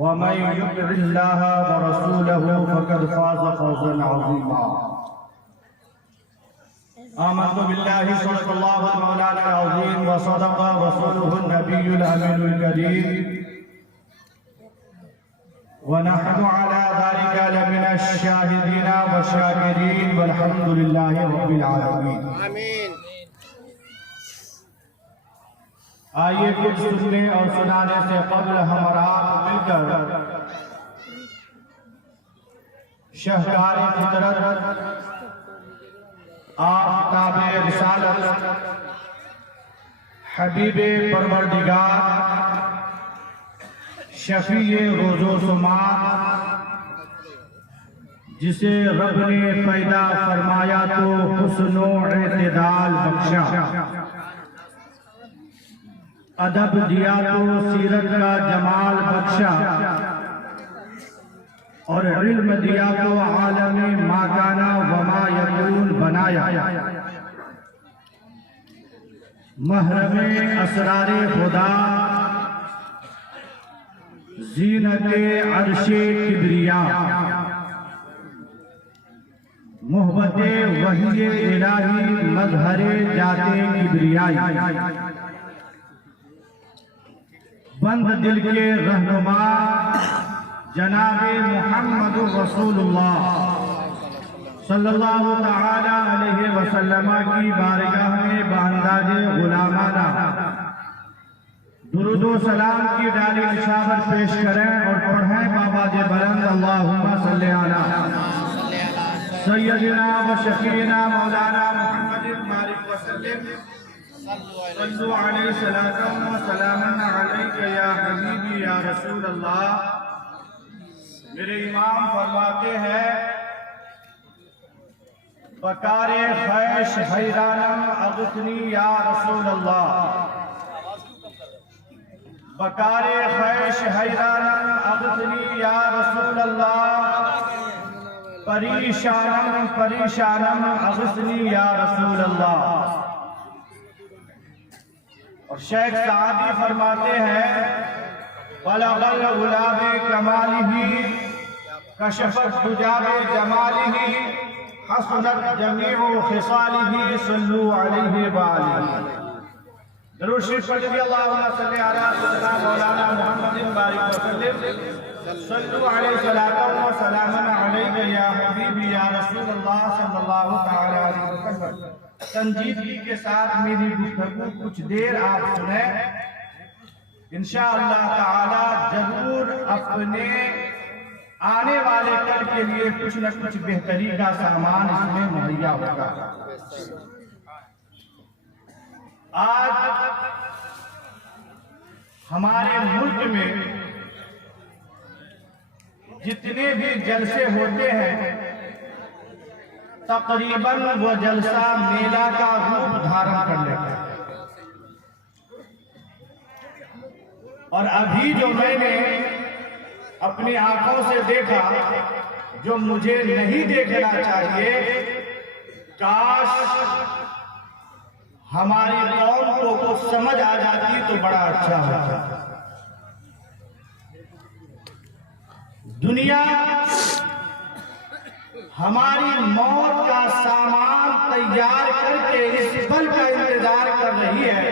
ومن يطع الله ورسوله فقد فاز فوزا عظيما. آمنت بالله صدق الله المولانا العظيم وصدق رسوله النبي الأمين الكريم ونحن على ذلك لمن الشاهدين والشاكرين والحمد لله رب العالمين. آمین. آئیے کچھ سننے اور سنانے سے قبل ہم اور آپ مل کر شہکار فطرت آفتاب رسالت حبیب پروردگار شفیع روز و شمار جسے رب نے پیدا فرمایا تو حسن و اعتدال بخشا، ادب دیا تو سیرت کا جمال بخشا، اور علم دیا تو عالم ما کانا وما یکون بنایا. محرم اسرار خدا زینت عرش کبریا، محبت وحی الہی مظہر ذات کبریائی، بند دل کے رہنما جناب محمد رسول اللہ صلی اللہ تعالی علیہ وسلم کی بارگاہ میں بانداز غلامانہ درود و سلام کی ڈالی نشاور پیش کریں اور پڑھیں بآواز بلند اللہم صلی علی سیدنا و شفیعنا مولانا محمد بارک وسلم. صلو علیہ السلام و سلام علیک یا حبیبی یا رسول اللہ. میرے امام فرماتے ہیں بکار خیش حیرانم اغثنی یا رسول اللہ، بکار خیش حیرانم اغثنی یا رسول اللہ، پریشانم پریشانم اغثنی یا رسول اللہ. اور شیخ سعدی فرماتے ہیں بلغ العلا بکمالہ کشف الدجا بجمالہ حسنت جمیع خصالہ صلو علیہ وآلہ. درود شریف پڑھیے اللہم صلی علی سیدنا مولانا محمد بارک وسلم. صلو علیہ السلام و سلام علیک یا حبیبی یا رسول اللہ صلی اللہ تعالی علیہ وسلم. سنجیدگی کے ساتھ میری گفتگو کچھ دیر آپ سنیں، انشاءاللہ تعالی ضرور اپنے آنے والے کل کے لیے کچھ نہ کچھ بہتری کا سامان اس میں مہیا ہوگا. آج ہمارے ملک میں جتنے بھی جلسے ہوتے ہیں تقریباً وہ جلسہ میلہ کا روپ دھارن کر لیتا ہے. اور ابھی جو میں نے اپنی آنکھوں سے دیکھا جو مجھے نہیں دیکھنا چاہیے، کاش ہماری قوم کو کچھ سمجھ آ جاتی تو بڑا اچھا ہوتا. دنیا ہماری موت کا سامان تیار کر کے اس پل کا انتظار کر رہی ہے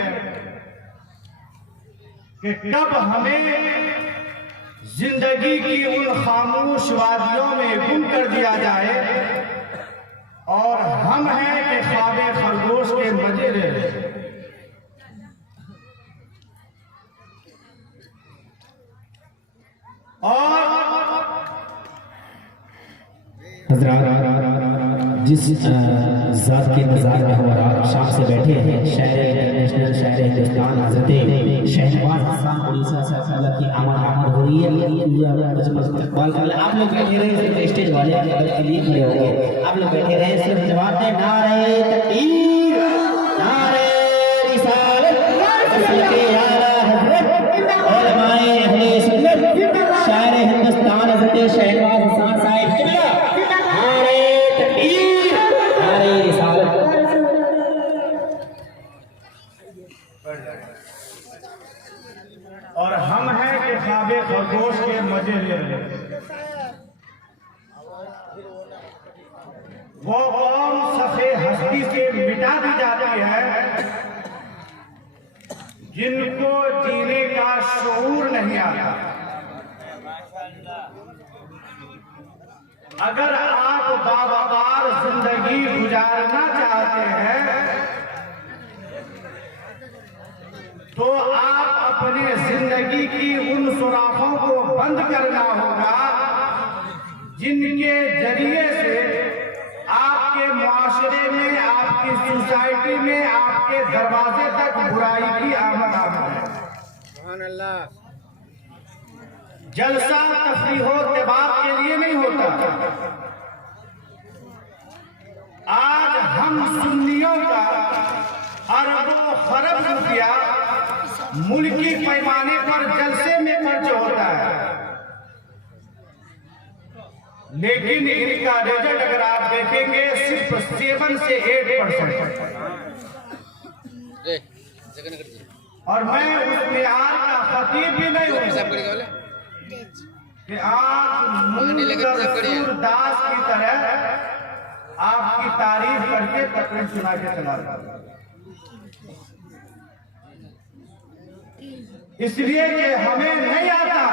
کہ کب ہمیں زندگی کی ان خاموش وادیوں میں گم کر دیا جائے اور ہم ہیں کہ خواب خرگوش کے مزے لے رہے. اور حضرات جس ذات کے انتظار میں ہو اور آپ شام سے بیٹھے ہیں، شاعر انٹرنیشنل شاعر ہندوستان حضرت شہنواز حسان اڑیسہ سے اللہ کی آمد ہو رہی ہے. آپ لوگ بیٹھے رہے، صرف اسٹیج والے کے لیے کھڑے ہو گئے. آپ لوگ بیٹھے رہے، صرف جواب دیں نعرہ تکبیر، نعرہ رسالت، صدق اعلیٰ حضرت علماء اہل سنت شاعر ہندوستان حضرت شہنواز حسان صاحب قبلہ. اور ہم ہیں کہ خواب خرگوش کے مزے لے رہے ہیں۔ وہ قوم صفحے ہستی سے مٹا دی جاتی ہے جن کو جینے کا شعور نہیں آتا۔ اگر آپ باوقار زندگی گزارنا چاہتے ہیں تو آپ اپنے زندگی کی ان سوراخوں کو بند کرنا ہوگا جن کے ذریعے سے آپ کے معاشرے میں، آپ کی سوسائٹی میں، آپ کے دروازے تک برائی کی آمد ہے۔ سبحان اللہ۔ جلسہ تفریح و اتباع کے لیے نہیں ہوتا۔ آج ہم سنیوں کا اربوں خرب روپیہ ملکی پیمانے پر جلسے میں خرچ ہوتا ہے، لیکن ان کا رزلٹ اگر آپ دیکھیں گے صرف 7 سے 8%۔ اور میں اس معیار کا خطیب بھی نہیں ہوں کہ آپ منظور داس کی طرح آپ کی تعریف کر کے تقریر سنا کے چلا جاتا۔ اس لیے کہ ہمیں نہیں آتا،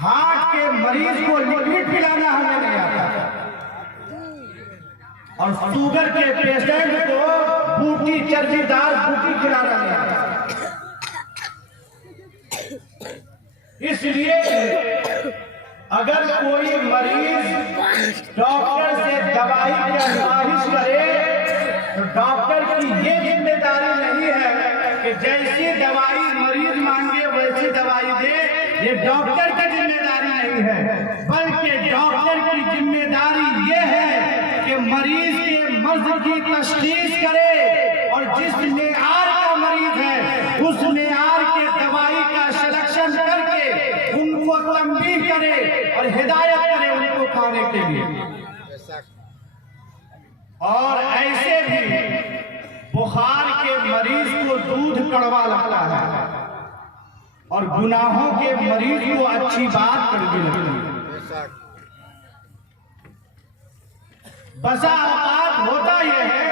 ہارٹ کے مریض کو لکوڈ پلانا ہمیں نہیں آتا، اور شوگر کے پیشنٹ کو بوٹی چربی دار بوٹی کھلانا نہیں آتا۔ اس لیے اگر کوئی مریض ڈاکٹر سے دوائی کی خواہش کرے تو ڈاکٹر کی یہ ذمہ داری نہیں ہے کہ جیسی دوائی مریض مانگے ویسی دوائی دے، یہ ڈاکٹر کی ذمہ داری نہیں ہے، بلکہ ڈاکٹر کی ذمہ داری یہ ہے کہ مریض کے مرض کی تشخیص کرے اور جس معیار کا مریض ہے اس معیار کے دوائی کا سلیکشن کر کے ان کو تنبیہ کرے اور ہدایت کرے ان کو کھانے کے لیے۔ اور ایسے بھی بخار کے مریض کو دودھ کڑوا لگتا ہے اور گناہوں کے مریض کو اچھی بات کڑوی لگتی ہے۔ بسا اوقات ہوتا یہ ہے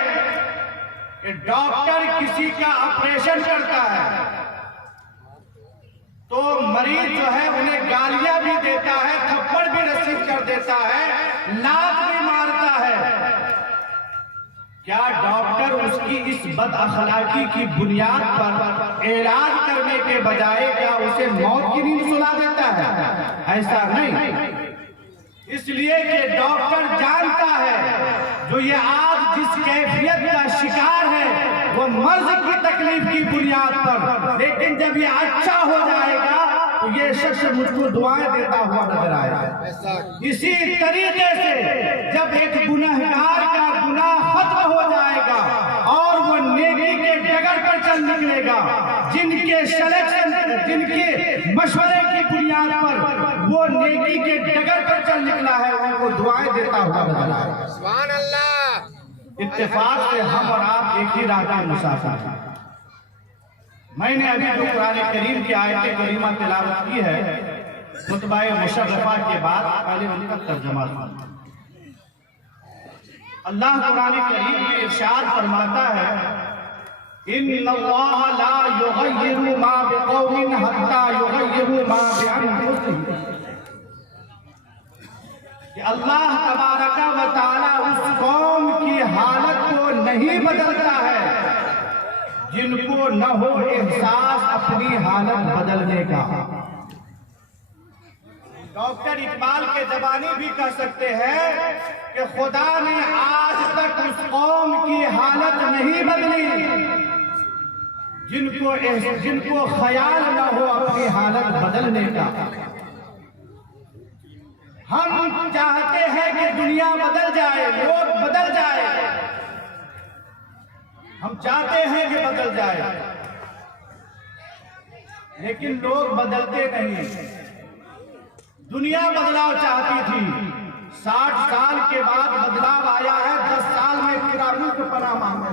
کہ ڈاکٹر کسی کا آپریشن کرتا ہے تو مریض جو ہے انہیں گالیاں بھی دیتا ہے، تھپڑ بھی رسید کر دیتا ہے، لات بھی مارتا ہے۔ کیا ڈاکٹر اس کی اس بد اخلاقی کی بنیاد پر علاج کرنے کے بجائے کیا اسے موت کی نیند سلا دیتا ہے؟ ایسا نہیں، اس لیے کہ ڈاکٹر جانتا ہے جو یہ آج جس کیفیت کا شکار ہے وہ مرض کی تکلیف کی بنیاد پر، لیکن جب یہ اچھا ہو جائے گا تو یہ شخص مجھ کو دعائیں دیتا ہوا نظر آئے گا۔ اسی طریقے سے جب ایک گنہگار کا گناہ ختم ہو جائے گا اور وہ نیکی کے ڈگر پر چل نکلے گا، جن کے سلیکشن، جن کے مشورے کی بنیاد پر وہ نیکی کے ڈگر پر چل نکلا ہے، ان کو دعائیں دیتا ہوا نظر آئے گا۔ سبحان اللہ۔ اتفاق سے ہم اور آپ ایک ہی راہ کے مسافر ہیں۔ میں نے ابھی جو قرآن کریم کی آیت کریمہ تلاوت کی ہے خطبہ مشرفہ کے بعد پہلے ان کا ترجمہ سنا۔ اللہ قرآن کریم میں ارشاد فرماتا ہے ان اللہ لا یغیر ما بقوم حتی یغیروا ما بانفسہم، کہ اللہ تبارک و تعالی اس قوم کی حالت کو نہیں بدلتا ہے جن کو نہ ہو احساس اپنی حالت بدلنے کا۔ ڈاکٹر اقبال کے زبانی بھی کہہ سکتے ہیں کہ خدا نے آج تک اس قوم کی حالت نہیں بدلی جن کو خیال نہ ہو اپنی حالت بدلنے کا۔ ہم چاہتے ہیں کہ دنیا بدل جائے، لوگ بدل جائے، ہم چاہتے ہیں کہ بدل جائے، لیکن لوگ بدلتے نہیں۔ دنیا بدلاؤ چاہتی تھی، 60 سال کے بعد بدلاؤ آیا ہے، 10 سال میں فرعون کو پناہ مانگے۔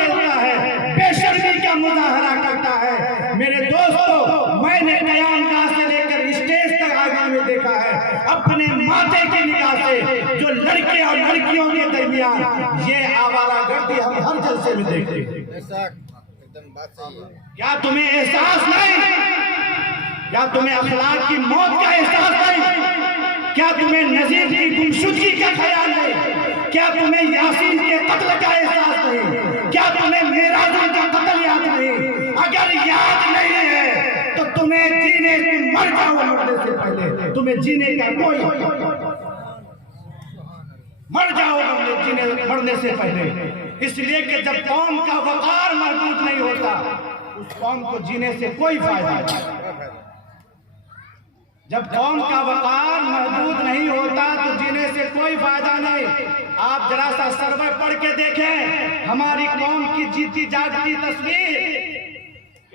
کھیلتا ہے، بے شرمی کا مظاہرہ کرتا ہے۔ میرے دوستو، میں نے قیام گاہ سے لے کر اسٹیج تک آگے میں دیکھا ہے، اپنے ماتھے کی نگاہ سے جو لڑکے اور لڑکیوں کے درمیان یہ آوارہ گردی ہم ہر جلسے میں دیکھتے ہیں۔ ایک دم بات صحیح ہے۔ کیا تمہیں احساس نہیں؟ کیا تمہیں اخلاق کی موت کا احساس نہیں؟ کیا تمہیں نذیر کی گمشدگی کا خیال نہیں؟ کیا تمہیں یاسین کے قتل کا احساس نہیں؟ کیا تمہیں معراج کا قتل یاد نہیں؟ اگر یاد نہیں ہے تو تمہیں جینے تم مر جاؤ مرنے سے پہلے، تمہیں جینے کا کوئی مر جاؤ مرنے سے پہلے، اس لیے کہ جب قوم کا وقار محدود نہیں ہوتا اس قوم کو جینے سے کوئی فائدہ نہیں۔ جب قوم کا وقار محدود نہیں ہوتا تو جینے سے کوئی فائدہ نہیں۔ آپ ذرا سا سروے پڑھ کے دیکھیں ہماری قوم کی جیتی جاگتی تصویر،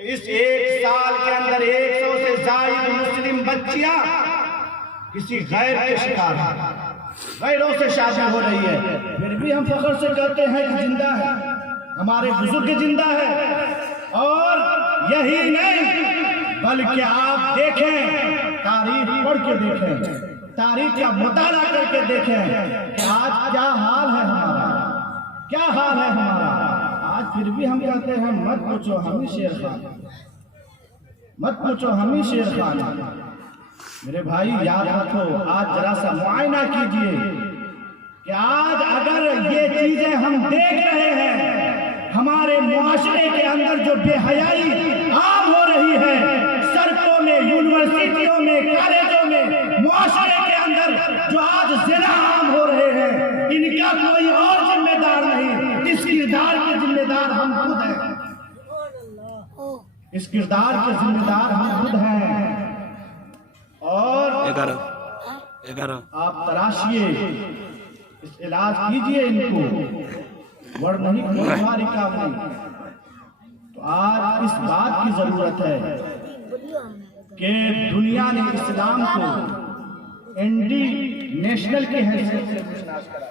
اس ایک سال کے اندر 100 سے زائد مسلم بچیاں کسی غیر کے شکار ہیں، غیروں سے شادی ہو رہی ہے، پھر بھی ہم فخر سے کہتے ہیں کہ زندہ ہے، ہمارے بزرگ زندہ ہے۔ اور یہی نہیں بلکہ آپ دیکھیں، تاریخ پڑھ کے دیکھیں، تاریخ کا مطالعہ کر کے دیکھیں کہ آج کیا حال ہے ہمارا، کیا حال ہے ہمارا۔ آج پھر بھی ہم کہتے ہیں مت پوچھو ہم ہی شیر خان، مت پوچھو ہم ہی شیر خان۔ میرے بھائی یاد رکھو، آج ذرا سا معائنہ کیجئے کہ آج اگر یہ چیزیں ہم دیکھ رہے ہیں، ہمارے معاشرے کے اندر جو بے حیائی عام ہو رہی ہے، سڑکوں میں، یونیورسٹیوں میں، کالجوں میں، معاشرے کے اندر جو آج زنا عام ہو رہے ہیں، ان کا کوئی اور ذمہ دار نہیں، اس کردار کے ذمہ دار ہم خود ہیں، اس کردار کے ذمہ دار ہم خود ہیں۔ اور آپ تراشیے، اس علاج کیجئے ان کو، ورنہ نہیں کوئی ہماری کام نہیں۔ تو آج اس بات کی ضرورت ہے کہ دنیا نے اسلام کو اینٹی نیشنل کی حیثیت سے تلاش کرا۔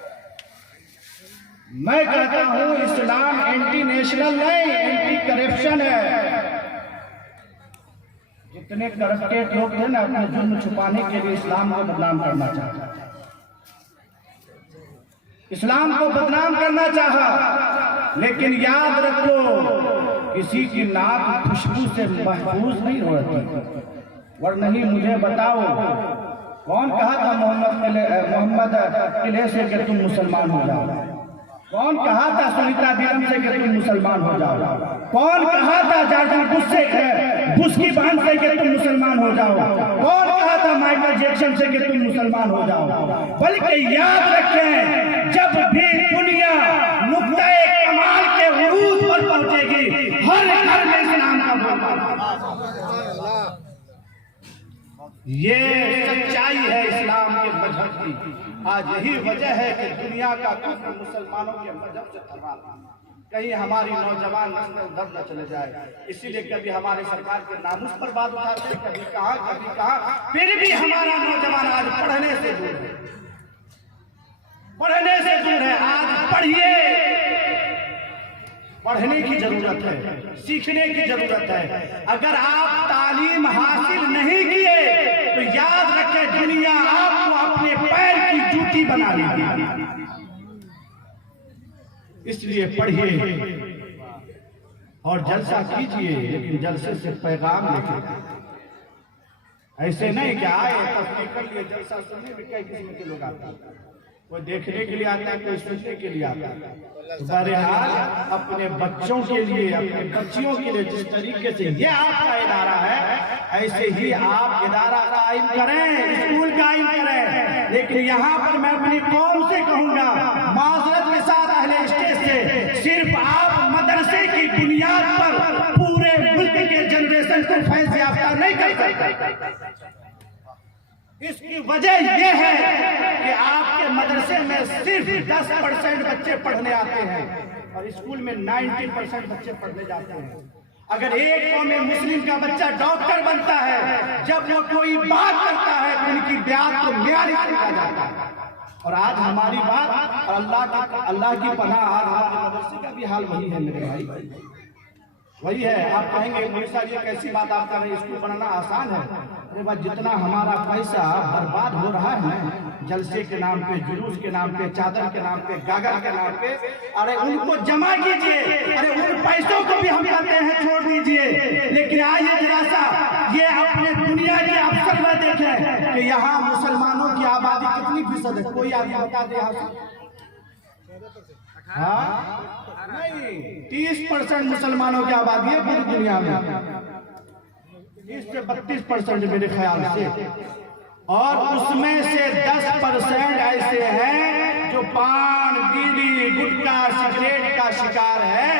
میں کہتا ہوں اسلام اینٹی نیشنل نہیں، اینٹی کرپشن ہے۔ جتنے کرپٹیڈ لوگ تھے نا، اپنے جرم چھپانے کے لیے اسلام کو بدنام کرنا چاہتا، اسلام کو بدنام کرنا چاہا، لیکن یاد رکھو کسی کی ناک خوشبو سے محفوظ نہیں ہوتی۔ ورنہ نہیں مجھے بتاؤ کون کہا تھا محمد قلعے سے کہ تم مسلمان ہو جاؤ؟ کون کہا تھا سنیتا ولیمز سے کہ تم مسلمان ہو جاؤ؟ کون کہا تھا جارج بش کی بہن سے کہ تم مسلمان ہو جاؤ؟ کون کہا تھا مائیکل جیکسن سے کہ تم مسلمان ہو جاؤ؟ بلکہ یاد رکھیں، جب بھی دنیا نقطۂ کمال کے عروج پر پہنچے گی، ہر گھر میں اسلام کا بولنا، یہ سچائی ہے اسلام کے مذہب کی۔ آج یہی وجہ ہے کہ دنیا کا کفر مسلمانوں کے مذہب سے تھما، کہیں ہماری نوجوان نسل در نہ چلے جائے۔ اسی لیے کبھی ہمارے سرکار کے ناموس پر بات اٹھاتے ہیں، کبھی کہاں، پھر بھی ہمارا نوجوان آج پڑھنے سے دور ہے، پڑھنے سے دور ہے۔ آج پڑھیے، پڑھنے کی ضرورت ہے، سیکھنے کی ضرورت ہے۔ اگر آپ تعلیم حاصل نہیں کیے تو یاد رکھیں دنیا آپ کو اپنے پیر کی جوتی بنا لے گی۔ اس لیے پڑھیے اور جلسہ کیجئے، لیکن جلسے سے پیغام لے کے، ایسے نہیں کہ آئے تفریح کر لیے، جلسہ سننے میں کئی قسم کے لوگ آتے ہیں، کوئی دیکھنے کے لیے آتا ہے، کوئی سننے کے لیے آتا ہے۔ بہرحال اپنے بچوں کے لیے، اپنے بچیوں کے لیے جس طریقے سے یہ آپ کا ادارہ ہے، ایسے ہی آپ ادارہ قائم کریں، اسکول قائم کریں۔ لیکن یہاں پر میں اپنی قوم سے کہوں گا، معذرت کے ساتھ اہل اسٹیج سے، صرف آپ مدرسے کی بنیاد پر پورے ملک کے جنریشن کو فیض یافتہ نہیں کر سکتے۔ اس کی وجہ یہ ہے کہ آپ کے مدرسے میں صرف 10% بچے پڑھنے آتے ہیں اور اسکول میں 90% بچے پڑھنے جاتے ہیں۔ اگر ایک قوم مسلم کا بچہ ڈاکٹر بنتا ہے، جب وہ کوئی بات کرتا ہے تو ان کی بیعت کو معیاری سمجھا جاتا ہے۔ اور آج ہماری بات اور اللہ کی پناہ آج ہمارے مدرسے کا بھی حال وہی ہے میرے بھائی، وہی ہے۔ آپ کہیں گے مولوی صاحب یہ کیسی بات آپ کر رہے ہیں، اسکول بنانا آسان ہے؟ ارے بھائی جتنا ہمارا پیسہ برباد ہو رہا ہے نا، جلسے کے نام پہ، جلوس کے نام پہ، چادر کے نام پہ، گاگر کے نام پہ، ارے ان کو جمع کیجئے، ارے ان پیسوں کو بھی ہم کہتے ہیں چھوڑ دیجئے، لیکن آئیے ذرا سا یہ اپنے دنیا کے افسر میں دیکھیں کہ یہاں مسلمانوں کی آبادی کتنی فیصد ہے؟ کوئی آدمی بتا دے یہاں سے؟ ہاں نہیں، 30% مسلمانوں کی آبادی ہے پوری دنیا میں، 20 سے 32% میرے خیال سے، اور اس میں سے 10% ایسے ہیں جو پان، بیڑی، گٹکا، سگریٹ کا شکار ہے۔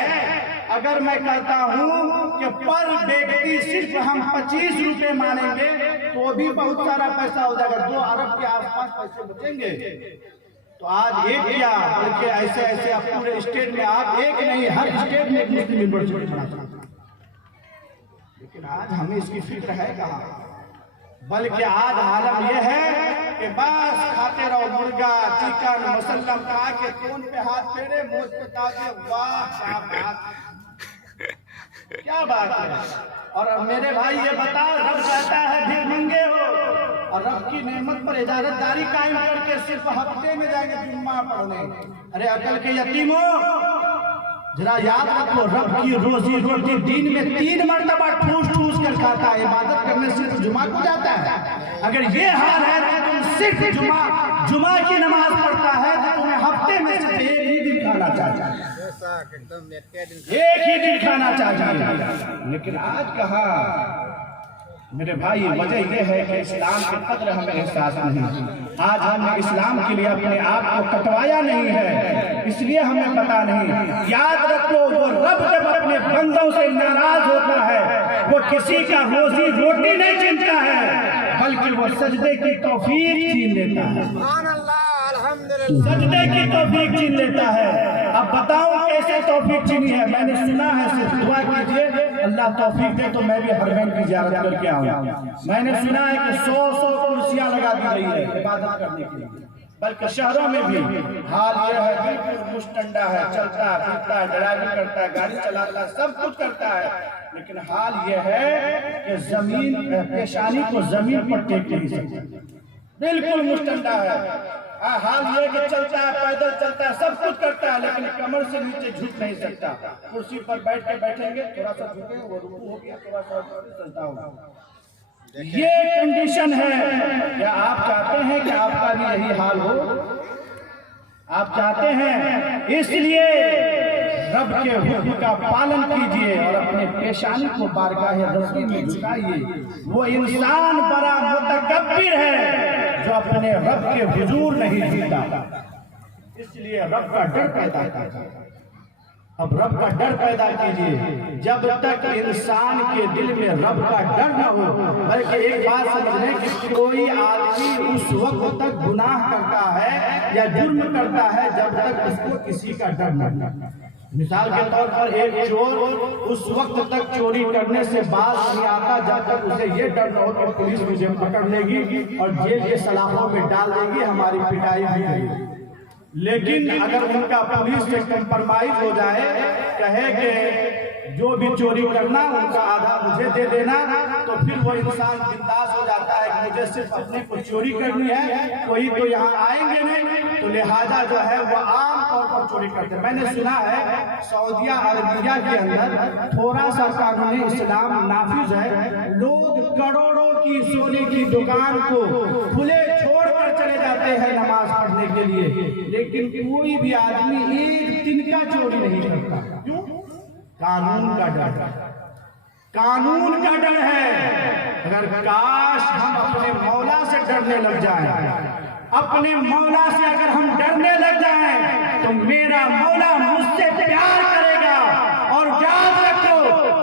اگر میں کہتا ہوں کہ پر ویکتی صرف ہم 25 روپے مانیں گے تو بھی بہت سارا پیسہ ہو جائے گا، 2 ارب کے آس پاس پیسے بچیں گے۔ تو آج ایک کیا بلکہ ایسے آپ پورے اسٹیٹ میں، آپ ایک نہیں ہر اسٹیٹ میں ایک مسلم یونیورسٹی بنا سکتے ہیں، لیکن آج ہمیں اس کی فکر ہے کہاں؟ بلکہ آج عالم یہ ہے کہ بس کھاتے رہو مرغا، چکن، مسلم، کہا کہ کون پہ ہاتھ پھیرے، موت پہ کہا واہ کیا بات، کیا بات ہے۔ اور میرے بھائی یہ بتا، رب کہتا ہے بھیک منگے ہو، اور رب کی نعمت پر اجازت داری قائم کر کے صرف ہفتے میں جائیں گے جمعہ پڑھنے۔ ارے عقل کے یتیموں ذرا یاد رکھو، رب کی روزی روٹی دین میں 3 مرتبہ ٹھوس ٹھوس کر کھاتا ہے، عبادت کرنے صرف جمعہ کو جاتا ہے۔ اگر یہ حال ہے کہ تم صرف جمعہ کی نماز پڑھتا ہے تو تمہیں ہفتے میں صرف ایک ہی دن کھانا چاہیے، ایک ہی دن کھانا چاہیے، لیکن آج کہاں میرے بھائی؟ وجہ یہ ہے کہ اسلام کے قدر ہمیں احساس نہیں، آج ہم نے اسلام کے لیے اپنے آپ کو کٹوایا نہیں ہے، اس لیے ہمیں پتا نہیں۔ یاد رکھو، وہ رب جب اپنے بندوں سے ناراض ہوتا ہے وہ کسی کا روزی روٹی نہیں چھینتا ہے، بلکہ وہ سجدے کی توفیق چھین لیتا ہے، سجدے کی توفیق چھین لیتا ہے۔ اب بتاؤں کیسے توفیق چھینی ہے؟ میں نے سنا ہے، صرف دعا کیجئے اللہ توفیق دے تو میں بھی حرمین کی زیارت کر کے آؤں۔ میں نے سنا ہے کہ 100 کرسیاں لگا دی گئی ہے عبادت کرنے کے لیے، بلکہ شہروں میں بھی حال یہ ہے بالکل مشتنڈا ہے، چلتا ہے، پھرتا ہے، ڈرائیونگ کرتا ہے، گاڑی چلاتا ہے، سب کچھ کرتا ہے، لیکن حال یہ ہے کہ زمین پیشانی کو زمین پر ٹیک نہیں سکتا، بالکل مشتنڈا ہے۔ حال یہ کہ چلتا ہے، پیدل چلتا ہے، سب کچھ کرتا ہے، لیکن کمر سے نیچے جھک نہیں سکتا۔ کرسی پر بیٹھ کے بیٹھیں گے، تھوڑا سا جھکے وہ رکوع ہو گیا، تھوڑا سا سجدہ ہوگا۔ یہ کنڈیشن ہے۔ کیا آپ چاہتے ہیں کہ آپ کا بھی یہی حال ہو؟ آپ چاہتے ہیں؟ اس لیے رب کے حکم کا پالن کیجئے اور اپنے پیشانی کو بارگاہ رسول میں جھکائیے۔ وہ انسان بڑا متکبر ہے جو اپنے رب کے حضور نہیں جھکتا، اس لیے رب کا ڈر پیدا کرتا ہے۔ اب رب کا ڈر پیدا کیجئے۔ جب تک انسان کے دل میں رب کا ڈر نہ ہو، بلکہ ایک بات سمجھ لیں کہ کوئی آدمی اس وقت تک گناہ کرتا ہے یا جرم کرتا ہے جب تک اس کو کسی کا ڈر نہ ہو۔ مثال کے طور پر ایک چور اس وقت تک چوری کرنے سے باز نہیں آتا جب تک اسے یہ ڈر نہ ہو کہ پولیس مجھے پکڑ لے گی اور جیل کے سلاخوں میں ڈال دے گی، ہماری پٹائی بھی ہوگی۔ لیکن اگر ان کا پولیس سے کمپرمائز ہو جائے، کہے کہ جو بھی چوری کرنا ان کا آدھا مجھے دے دینا، تو پھر وہ انسان بنداس ہو جاتا ہے کہ مجھے صرف اپنے کو چوری کرنی ہے، کوئی تو یہاں آئیں گے نہیں، تو لہٰذا جو ہے وہ عام طور پر چوری کرتے ہیں۔ میں نے سنا ہے سعودیہ عربیہ کے اندر تھوڑا سا قانون اسلام نافذ ہے، لوگ کروڑوں کی سونے کی دکان کو کھلے چھوڑ کر چلے جاتے ہیں نماز پڑھنے کے لیے، لیکن کوئی بھی آدمی ایک دن کا چوری نہیں کرتا۔ کیوں؟ قانون کا ڈر، قانون کا ڈر ہے۔ اگر کاش ہم اپنے مولا سے ڈرنے لگ جائیں، اپنے مولا سے اگر ہم ڈرنے لگ جائیں تو میرا مولا مجھ سے پیار کرے گا۔ اور یاد رکھو،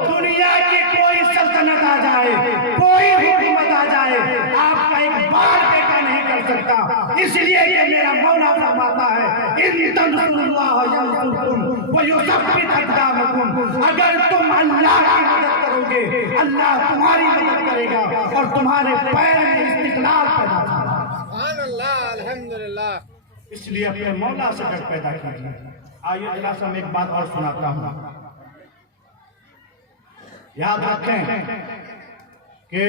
دنیا کی کوئی سلطنت آ جائے، کوئی حکومت آ جائے، آپ کا ایک بار بیٹا نہیں کر سکتا۔ اس لیے یہ میرا مولا فرماتا ہے ان تنصروا اللہ ینصرکم ویثبت اقدامکم، اگر تم اللہ کی مدد کرو گے اللہ تمہاری مدد کرے گا اور تمہارے پیر میں استقلال پیدا ہوگا۔ سبحان اللہ، الحمدللہ۔ اس لیے اپنے مولا سے ڈر پیدا کیجیے۔ آئیے ذرا سا میں ایک بات اور سناتا ہوں۔ یاد رکھیں کہ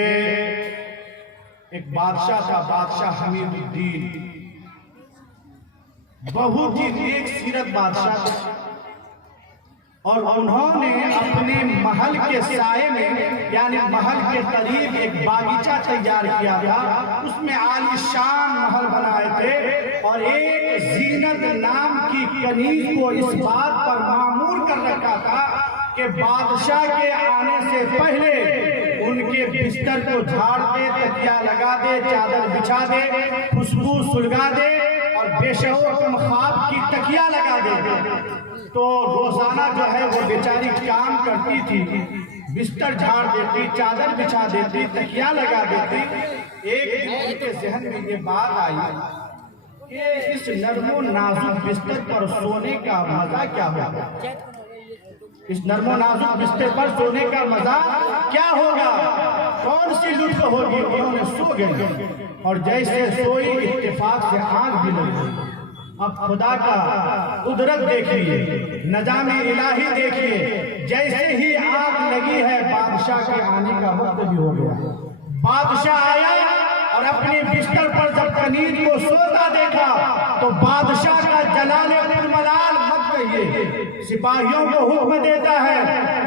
ایک بادشاہ تھا، بادشاہ حمید الدین، بہت ہی نیک سیرت بادشاہ تھا، اور انہوں نے اپنے محل کے سائے میں یعنی محل کے قریب ایک باغیچہ تیار کیا تھا، اس میں عالی شان محل بنائے تھے، اور ایک زینت نام کی کنیز کو اس بات پر مامور کر رکھا تھا کہ بادشاہ کے آنے سے پہلے ان کے بستر کو جھاڑ دے، تکیہ لگا دے، چادر بچھا دے، خوشبو سلگا دے اور بے شعور کم خواب کی تکیہ لگا دے۔ تو روزانہ جو ہے وہ بیچاری کام کرتی تھی، بستر جھاڑ دیتی، چادر بچھا دیتی، تکیہ لگا دیتی۔ ایک دن ان کے ذہن میں یہ بات آئی کہ اس نرم و نازک بستر پر سونے کا مزہ کیا ہوگا، اس نرم و نازک بستر پر سونے کا مزہ کیا ہوگا، کون سی لطف ہوگی۔ انہوں نے سو گئے اور جیسے سوئی اتفاق سے آنکھ بھی لگی۔ اب خدا کا قدرت دیکھیے، نظام الہی دیکھیے، جیسے ہی آنکھ لگی ہے بادشاہ کے آنے کا وقت بھی ہو گیا۔ بادشاہ آیا اور اپنے بستر پر جب کنیز کو سوتا دیکھا تو بادشاہ کا جلال الملال مت کہیے، سپاہیوں کو حکم دیتا ہے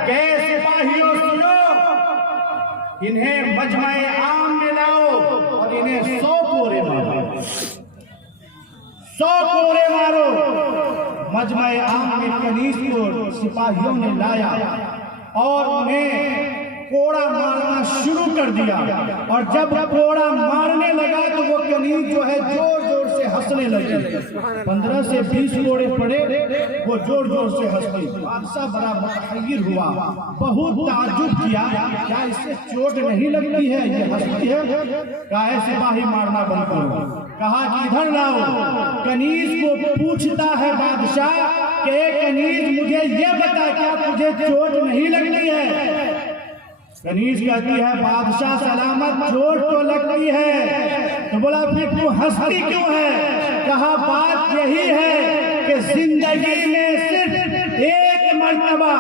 کہ سپاہیوں سنو، انہیں مجمع عام میں لاؤ اور انہیں 100 کورے مارو، 100 کورے مارو۔ مجمع عام میں کنیز کو سپاہیوں نے لایا اور انہیں کوڑا مارنا شروع کر دیا، اور جب کوڑا مارنے لگا تو وہ کنیز جو ہے زور زور سے ہنسنے لگی۔ 15 سے 20 کوڑے پڑے، وہ زور زور سے ہنسی۔ بادشاہ بڑا متحیر ہوا، بہت تعجب کیا، کیا اس سے چوٹ نہیں لگتی ہے، یہ ہنستی ہے؟ کہا سپاہی مارنا بند کرو۔ کہا کہ ادھر لاؤ۔ کنیز کو پوچھتا ہے بادشاہ کہ کنیز مجھے یہ بتا کیا تجھے چوٹ نہیں لگتی ہے؟ کنیز کہتی ہے بادشاہ سلامت، چوٹ تو لگتی ہے۔ تو بولا پھر تو ہنستی کیوں ہے؟ کہا بات یہی ہے کہ زندگی میں صرف ایک مرتبہ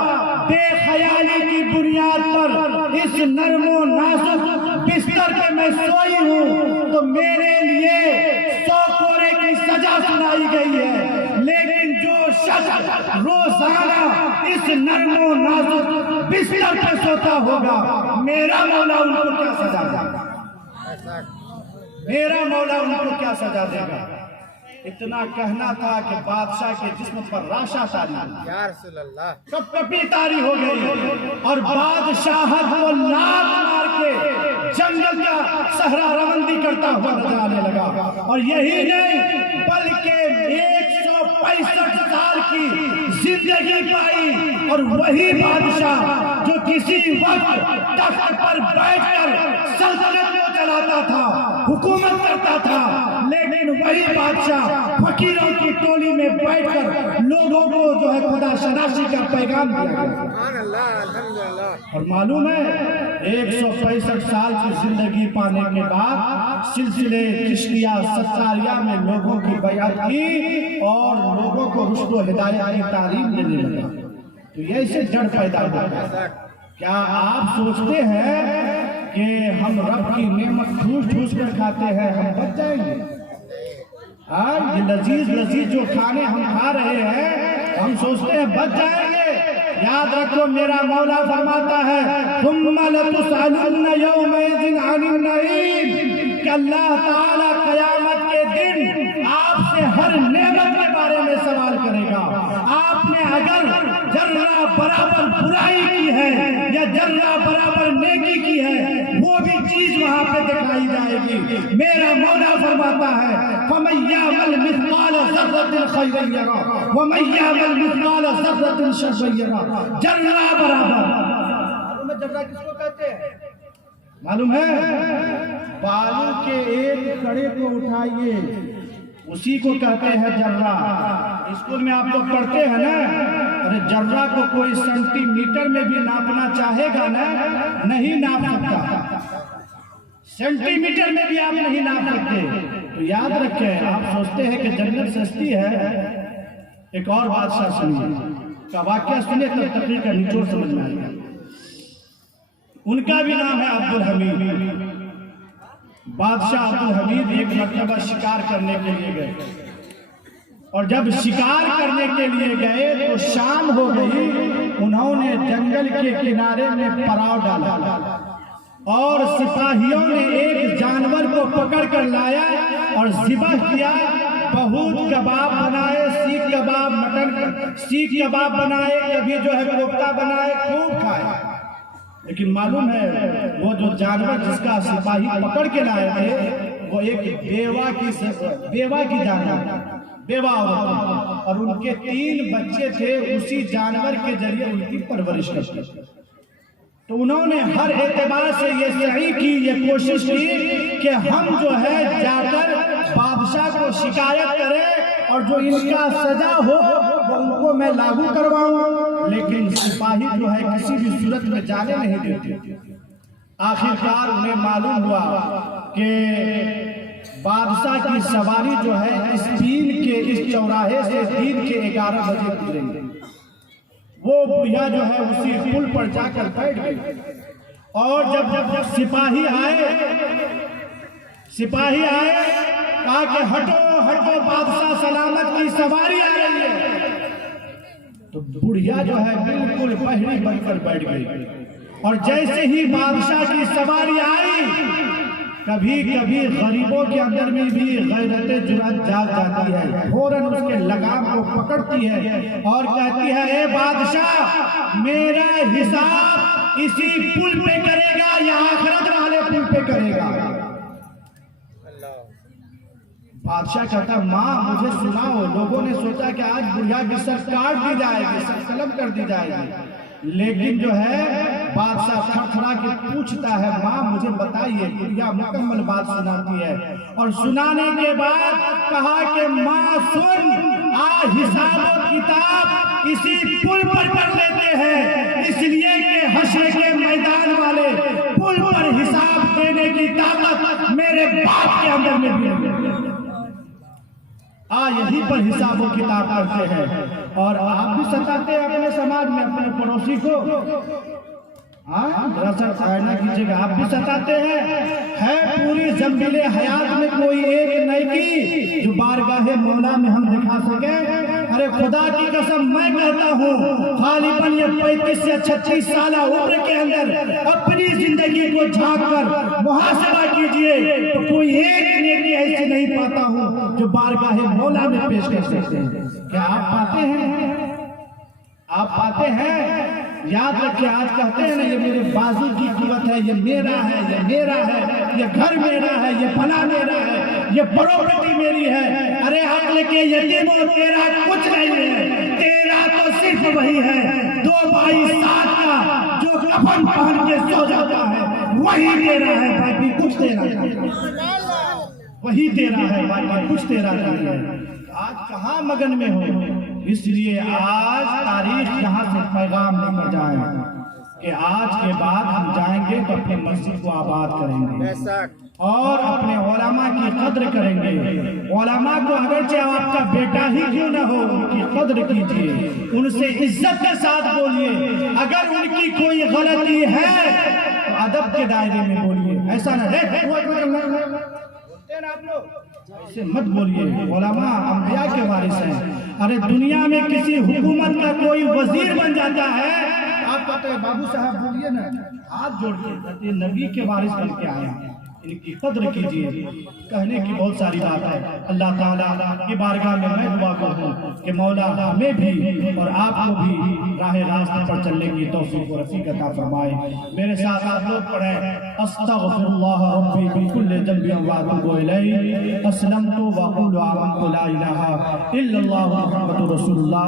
بے خیالی کی بنیاد پر اس نرم و نازک بستر پہ میں سوئی ہوں تو میرے لیے 100 کورے کی سزا سنائی گئی ہے، لیکن جو شخص روزانہ اس نرم و نازک بستر پہ سوتا ہوگا میرا مولا ان کو کیا سزا دے گا، میرا مولا ان کو کیا سزا دے گا۔ اتنا کہنا تھا کہ بادشاہ کے جسم پر راشا تاری یا رسول اللہ، کب کپی تاری ہو گئی، اور بادشاہت کو لات مار کے جنگل کا صحرا روندی کرتا ہوا نظر آنے لگا۔ اور یہی نہیں بلکہ 165 سال کی زندگی پائی، اور وہی بادشاہ جو کسی وقت تخت پر بیٹھ کر سلطنت کو چلاتا تھا، حکومت کرتا تھا، لیکن وہی بادشاہ فقیروں کی ٹولی میں بیٹھ کر لوگوں کو جو ہے خدا شناسی کا پیغام دیا۔ سبحان اللہ، الحمدللہ۔ اور معلوم ہے 165 سال کی زندگی پانے کے بعد سلسلے چشتیہ ستاریہ میں لوگوں کی بیعت کی اور لوگوں کو رشد و ہدایت کی تعلیم دینے لگا۔ تو یہ اسے ڈر پیدا ہوتا ہے۔ کیا آپ سوچتے ہیں کہ ہم رب کی نعمت ٹھوس ٹھوس کر کھاتے ہیں ہم بچ جائیں گے؟ یہ لذیذ لذیذ جو کھانے ہم کھا رہے ہیں ہم سوچتے ہیں بچ جائیں گے؟ یاد رکھو میرا مولا فرماتا ہے ثم لتسألن یومئذ عن النعیم، کہ اللہ تعالیٰ قیامت کے دن آپ سے ہر نعمت کے بارے میں سوال کرے گا۔ آپ نے اگر ذرہ برابر برائی کی ہے یا ذرہ برابر نیکی کی ہے وہ بھی چیز وہاں پہ دکھائی جائے گی۔ میرا مولا فرماتا ہے فَمَن يَعْمَلْ مِثْقَالَ ذَرَّةٍ خَيْرًا يَرَهُ وَمَن يَعْمَلْ مِثْقَالَ ذَرَّةٍ شَرًّا يَرَهُ۔ ذرہ برابر، معلوم ہے ذرہ کس کو کہتے ہیں؟ معلوم ہے بالوں کے ایک کڑے کو اٹھائیے اسی کو کہتے ہیں ذرہ۔ اسکول میں آپ لوگ پڑھتے ہیں نا، ارے ذرہ کو کوئی سینٹی میٹر میں بھی ناپنا چاہے گا نا نہیں ناپ سکتا، سینٹی میٹر میں بھی آپ نہیں ناپ سکتے، تو یاد رکھیں، آپ سوچتے ہیں کہ جنت سستی ہے، ایک اور بادشاہ سنیے کا واقعہ سنیے تو تقریر کا نچوڑ سمجھ میں آئے گا۔ ان کا بھی نام ہے عبدالحمید۔ بادشاہ عبدالحمید ایک مرتبہ شکار کرنے کے لیے گئے، اور جب شکار کرنے کے لیے گئے تو شام ہو گئی۔ انہوں نے جنگل کے کنارے میں پڑاؤ ڈالا اور سپاہیوں نے ایک جانور کو پکڑ کر لایا اور ذبح کیا۔ بہت کباب بنائے، سیخ کباب، مٹن سیخ کباب بنائے، کبھی جو ہے کوفتہ بنائے، خوب کھائے۔ لیکن معلوم ہے وہ جو جانور جس کا سپاہی پکڑ کے لائے تھے وہ ایک بیوہ کی جانور، بیوہ عورت، اور ان کے 3 بچے تھے، اسی جانور کے ذریعے ان کی پرورش کرتے۔ تو انہوں نے ہر اعتبار سے یہ صحیح کی، یہ کوشش کی کہ ہم جو ہے جا کر بادشاہ کو شکایت کریں اور جو ان کا سزا ہو وہ ان کو میں لاگو کرواؤں، لیکن سپاہی جو ہے کسی بھی صورت میں جانے نہیں دیتے۔ آخرکار انہیں معلوم ہوا کہ بادشاہ کی سواری جو ہے اس چوراہے سے دن کے 11 بجے گزرے گی۔ وہ بڑھیا جو ہے اسی پل پر جا کر بیٹھ گئی، اور جب سپاہی آئے کہا کہ ہٹو ہٹو، بادشاہ سلامت کی سواری آ رہی ہے۔ تو بڑھیا جو ہے بالکل پہری بن کر بیٹھ گئی، اور جیسے ہی بادشاہ کی سواری آئی، کبھی کبھی غریبوں کے اندر میں بھی غیرت جرأت جاگ جاتی ہے، فوراً اس کے لگام کو پکڑتی ہے اور کہتی ہے اے بادشاہ، میرا حساب اسی پل پہ کرے گا یا آخرت والے پل پہ کرے گا؟ بادشاہ کہتا ہے ماں مجھے سناؤ۔ لوگوں نے سوچا کہ آج بڑھیا کی سر کاٹ دی جائے گی، سر قلم کر دی جائے گی، لیکن جو ہے بادشاہ تھرتھرا کے پوچھتا ہے ماں مجھے بتائیے۔ بڑھیا مکمل بات سناتی ہے، اور سنانے کے بعد کہا کہ ماں سن، آج حساب و کتاب اسی پل پر کر لیتے ہیں، اس لیے کہ حشر کے میدان والے پل پر حساب دینے کی طاقت میرے باپ کے اندر میں بھی ہے۔ یہیں پر حساب و کتاب کرتے ہیں، اور آپ بھی ستاتے ہیں اپنے سماج میں اپنے پڑوسی کو۔ دراصل آئینہ کیجئے گا، آپ بھی ستاتے ہیں۔ ہے پوری زنبیل حیات میں کوئی ایک نیکی جو بارگاہ مولا میں ہم دکھا سکیں؟ ارے خدا کی قسم میں کہتا ہوں، غالباً یہ 35 سے 36 سالہ عمر کے اندر اپنی زندگی کو جھانک کر محاسبہ کیجئے تو کوئی ایک نیکی ایسی نہیں پاتا ہوں جو بارگاہ مولا میں پیش کر سکتے ہیں۔ کیا آپ پاتے ہیں؟ آپ پاتے ہیں؟ یاد رکھیں، آج کہتے ہیں نا یہ میرے بازو کی قوت ہے، یہ میرا ہے، یہ میرا ہے، یہ گھر میرا ہے، یہ فلاں میرا ہے، یہ پراپرٹی میری ہے۔ ارے عقل کے یتیموں، تیرا کچھ نہیں ہے، تیرا تو صرف وہی ہے 2 بھائی 7 کا جو کفن پہن کے سو جاتا ہے، وہی تیرا ہے، باقی کچھ تیرا نہیں، وہی تیرا ہے، باقی کچھ تیرا نہیں ہے۔ آج کہاں مگن میں ہو؟ اس لیے آج تاریخ یہاں سے پیغام لے کر جائیں کہ آج کے بعد ہم جائیں گے تو اپنی مسجد کو آباد کریں گے اور اپنے علماء کی قدر کریں گے۔ علماء کو اگرچہ آپ کا بیٹا ہی کیوں نہ ہو، ان کی قدر کیجئے، ان سے عزت کے ساتھ بولیے۔ اگر ان کی کوئی غلطی ہے تو ادب کے دائرے میں بولیے، ایسا نہ ایسے مت بولیے۔ علماء انبیاء کے وارث ہیں۔ ارے دنیا میں کسی حکومت کا کوئی وزیر بن جاتا ہے، آپ کہتے ہیں بابو صاحب بولیے نا، ہاتھ جوڑ کے کہتے ہیں نبی کے وارث بن کے آئے ہیں، ان کی قدر کیجئے۔ کہنے کی بہت ساری بات ہے۔ اللہ تعالیٰ کی بارگاہ میں میں دعا کروں کہ مولا ہمیں بھی اور آپ کو بھی راہ راستہ پر چلنے کی توفیق و رفیق عطا فرمائے۔ میرے ساتھ آپ لوگ پڑھیں استغفر اللہ ربی من کل ذنب واتوب الیہ، اسلمت واقول آمنت لا الہ الا اللہ محمد رسول اللہ۔